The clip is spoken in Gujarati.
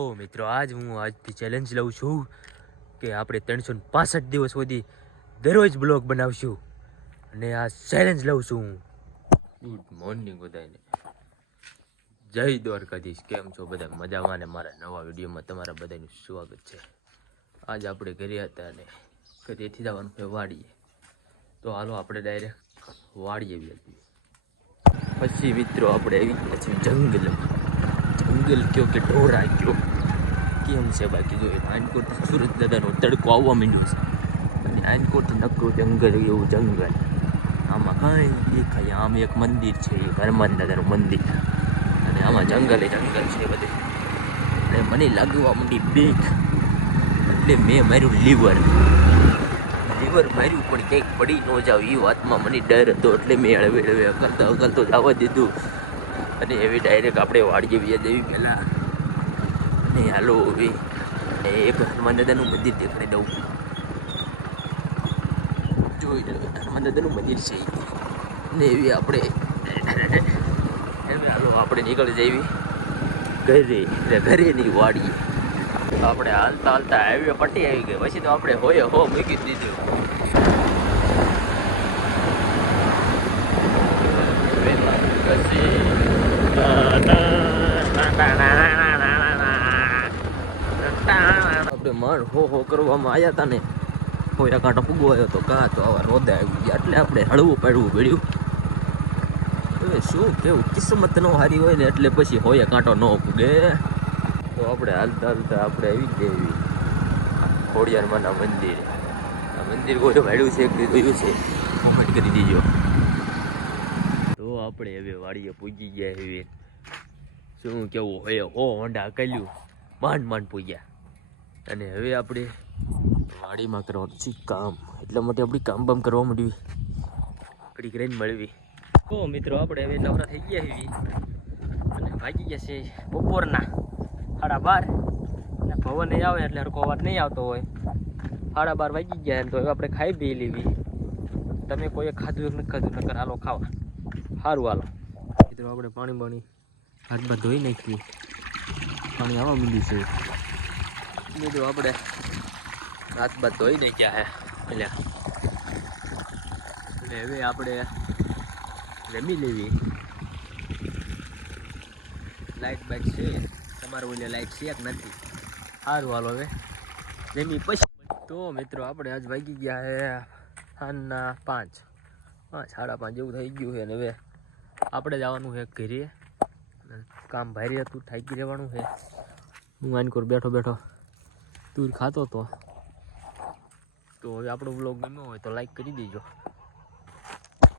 તો મિત્રો આજથી ચેલેન્જ લઉં છું કે આપણે 365 દિવસ સુધી દરરોજ બ્લોગ બનાવશું અને આ ચેલેન્જ લઉં છું હું. ગુડ મોર્નિંગ બધાને, જય દ્વારકાધીશ. કેમ છો બધા? મજામાં ને? મારા નવા વિડીયોમાં તમારા બધાનું સ્વાગત છે. આજ આપણે ઘરે હતા અને ઘરેથી જવાનું છે વાડીએ, તો હાલો આપણે ડાયરેક્ટ વાડીએ જઈએ. પછી મિત્રો આપણે આવી ગયા છીએ જંગલ કયો કે ઢોરા કયો કેમ છે બાકી જો આનકોટથી સુરત દાદાનો તડકો આવવા માંડ્યો છે અને આનકોટથી નકરું જંગલ એવું જંગલ. આમાં કાંઈ દેખાય. આમ એક મંદિર છે, એ હનુમાન દાદાનું મંદિર, અને આમાં જંગલ છે બધે. અને મને લાગવા માંડી બીક, એટલે મેં માર્યું લીવર માર્યું, પણ ક્યાંક પડી ન જાવ એ વાતમાં મને ડર હતો, એટલે મેં હળવે અકલતો જવા દીધું. અને એવી ડાયરેક્ટ આપણે વાડીએ વ્યા દેવી પહેલાં. અને હાલો હવે એક હનુમાન દાદાનું મંદિર દેખાડી દઉં. જોઈ લો, હનુમાન દાદાનું મંદિર છે. ને એવી આપણે હાલો આપણે નીકળી જઈએ ઘરેની વાડીએ. આપણે હાલતા હાઈવે પટ્ટી આવી ગઈ, પછી તો આપણે હોય મૂકી દીધું. આપણે મણ હો કરવામાં આવ્યા હતા ને, હોયા કાંટો ફૂગવો આવ્યો તો કાં તો આવા રોદા આવી ગયા, એટલે આપણે હળવું પડવું પડ્યું. હવે શું કેવું, કિસ્મત નો હારી હોય ને એટલે પછી હોયા કાંટો ન ફૂગે. તો આપણે હાલતા આપણે આવી ગઈ ખોડિયારમાંના મંદિરે. આ મંદિર કોઈ ભાડ્યું છે કે જોયું છે કોમેન્ટ કરી દીજો. તો આપણે હવે વાડીએ પૂજી ગયા હવે. શું કેવું, હોય હોંડા કર્યું, માંડ પૂગ્યા. અને હવે આપણે વાડીમાં કરવાનું છે કામ, એટલા માટે આપણી કામ કરવા માંડવી, કડીક રહીને મળવી. તો મિત્રો આપણે હવે નવરા થઈ ગયા એવી, અને ભાગી ગયા છે બપોરના 12:30. અને પવન નહીં આવે એટલે હરખો અવાજ નહીં આવતો હોય. 12:30 વાગી ગયા, તો હવે આપણે ખાઈ પી લેવી. તમે કોઈએ ખાધું એક નથી ખાધું, નકર હાલો ખાવા. સારું હાલો મિત્રો, આપણે પાણી હાથ બાદ ધોઈ નાખીએ. પાણી આવવા માંડ્યું છે મિત્રો, આપણે હાથ બાદ ધોઈ નાખ્યા હે એટલે. અને હવે આપણે રમી લેવી. લાઈટ બાઈટ છે તમારું, ઓલે લાઈટ છે કે નથી? સારું હાલો હવે રમી પછી. તો મિત્રો આપણે આજ વાગી ગયા હે સાંજના 5, 5:30 જેવું થઈ ગયું છે. અને હવે આપણે જવાનું છે ઘરે, કામ ભારી હતું, થાકી રહેવાનું છે. હું આનકોર બેઠો તુર ખાતો હતો. તો હવે આપણો બ્લોગ ગમ્યો હોય તો લાઈક કરી દેજો.